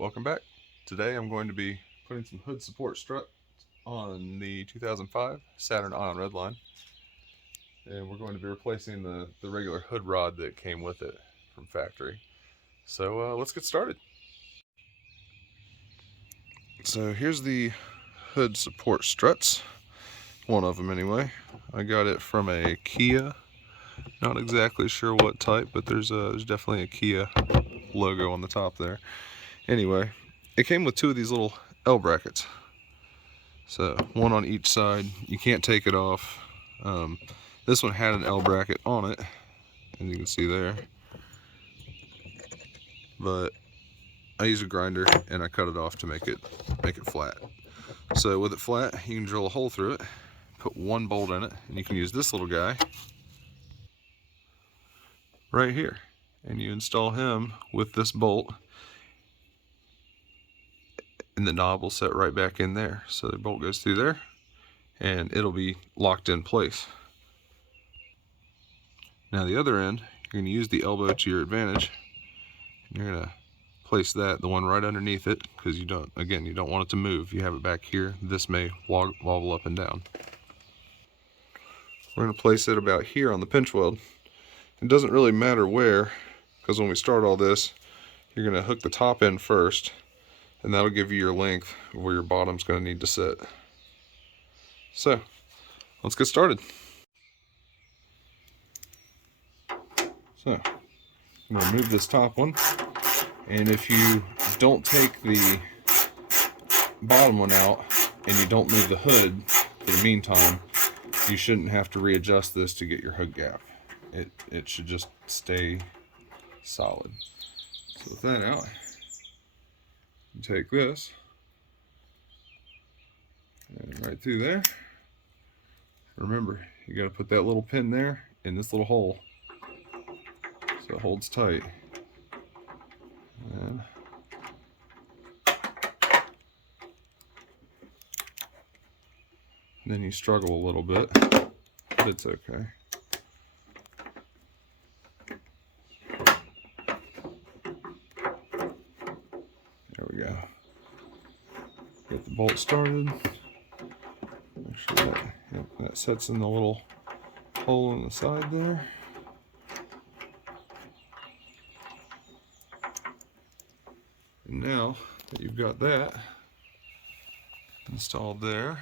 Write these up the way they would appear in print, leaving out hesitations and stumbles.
Welcome back. Today I'm going to be putting some hood support strut on the 2005 Saturn on Redline, and we're going to be replacing the regular hood rod that came with it from factory. So let's get started. So here's the hood support struts, one of them anyway. I got it from a Kia, not exactly sure what type, but there's definitely a Kia logo on the top there. Anyway, it came with two of these little L brackets. So one on each side. You can't take it off. This one had an L bracket on it, as you can see there. But I use a grinder and I cut it off to make it flat. So with it flat, you can drill a hole through it, put one bolt in it, and you can use this little guy right here. And you install him with this bolt, and the knob will set right back in there. So the bolt goes through there, and it'll be locked in place. Now the other end, you're going to use the elbow to your advantage. You're going to place the one right underneath it, because you don't want it to move. You have it back here, this may wobble up and down. We're going to place it about here on the pinch weld. It doesn't really matter where, because when we start all this, you're going to hook the top end first, and that'll give you your length of where your bottom's going to need to sit. So, let's get started. So, I'm going to remove this top one, and if you don't take the bottom one out and you don't move the hood for the meantime, you shouldn't have to readjust this to get your hood gap. It should just stay solid. So with that out, you take this and right through there. Remember, you got to put that little pin there in this little hole so it holds tight. And then you struggle a little bit, but it's okay. There we go. Get the bolt started. Make sure that sets in the little hole in the side there. And now that you've got that installed there,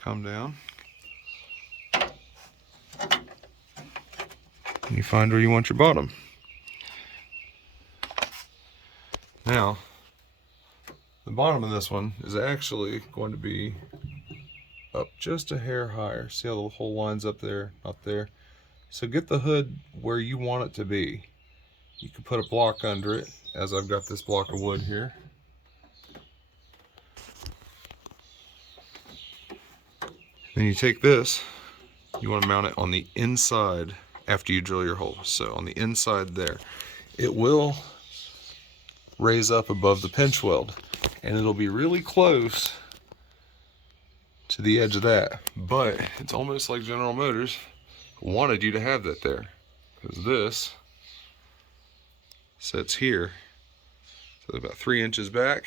come down and you find where you want your bottom. Now, the bottom of this one is actually going to be up just a hair higher. See how the hole lines up there, up there? So get the hood where you want it to be. You can put a block under it, as I've got this block of wood here. Then you take this, you want to mount it on the inside after you drill your hole. So on the inside there, it will raise up above the pinch weld, and it'll be really close to the edge of that. But it's almost like General Motors wanted you to have that there, because this sits here, so about 3 inches back.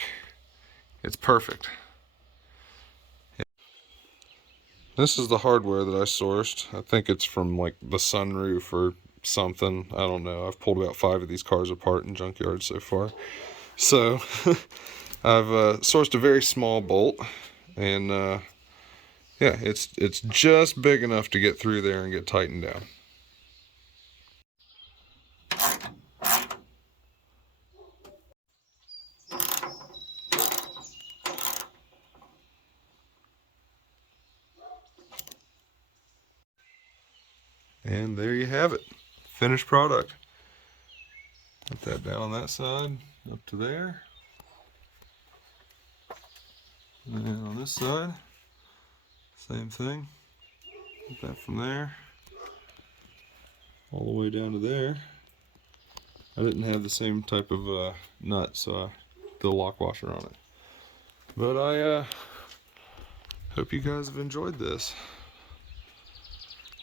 It's perfect. This is the hardware that I sourced. I think it's from like the sunroof or something. I don't know. I've pulled about 5 of these cars apart in junkyards so far. So I've sourced a very small bolt, and yeah, it's just big enough to get through there and get tightened down. And there you have it, finished product. Put that down on that side, up to there. And on this side, same thing. Put that from there all the way down to there. I didn't have the same type of nut, so I did a lock washer on it. But I hope you guys have enjoyed this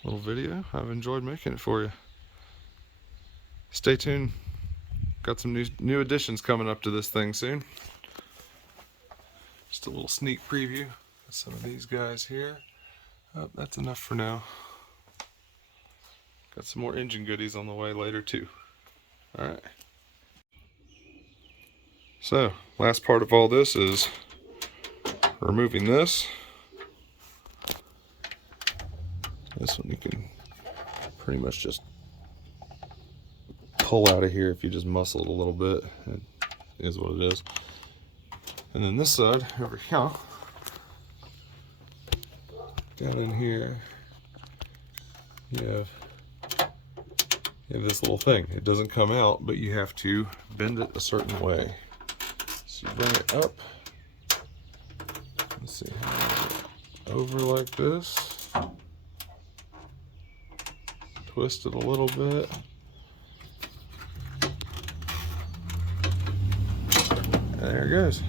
little video. I've enjoyed making it for you. Stay tuned. got some new additions coming up to this thing soon. Just a little sneak preview. Got some of these guys here. Oh, that's enough for now. Got some more engine goodies on the way later too. Alright. So, last part of all this is removing this. This one you can pretty much just pull out of here if you just muscle it a little bit. It is what it is. And then this side over here, down in here, you have this little thing. It doesn't come out, but you have to bend it a certain way. So you bring it up. Let's see, over like this. Twist it a little bit. And there it goes.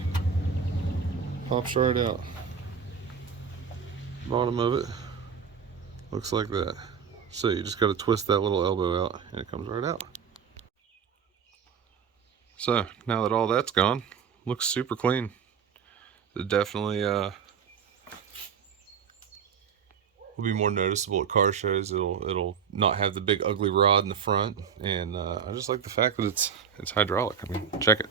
Pops right out. Bottom of it looks like that. So you just got to twist that little elbow out and it comes right out. So now that all that's gone, looks super clean. It definitely will be more noticeable at car shows. It'll not have the big ugly rod in the front, and I just like the fact that it's hydraulic. I mean, check it.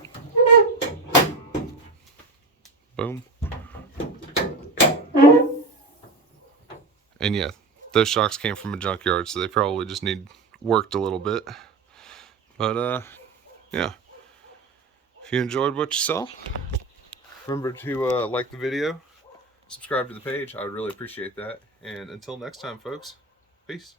Boom. And yeah, those shocks came from a junkyard, so they probably just need worked a little bit. But yeah, if you enjoyed what you saw, remember to like the video, subscribe to the page. I would really appreciate that. And until next time, folks, peace.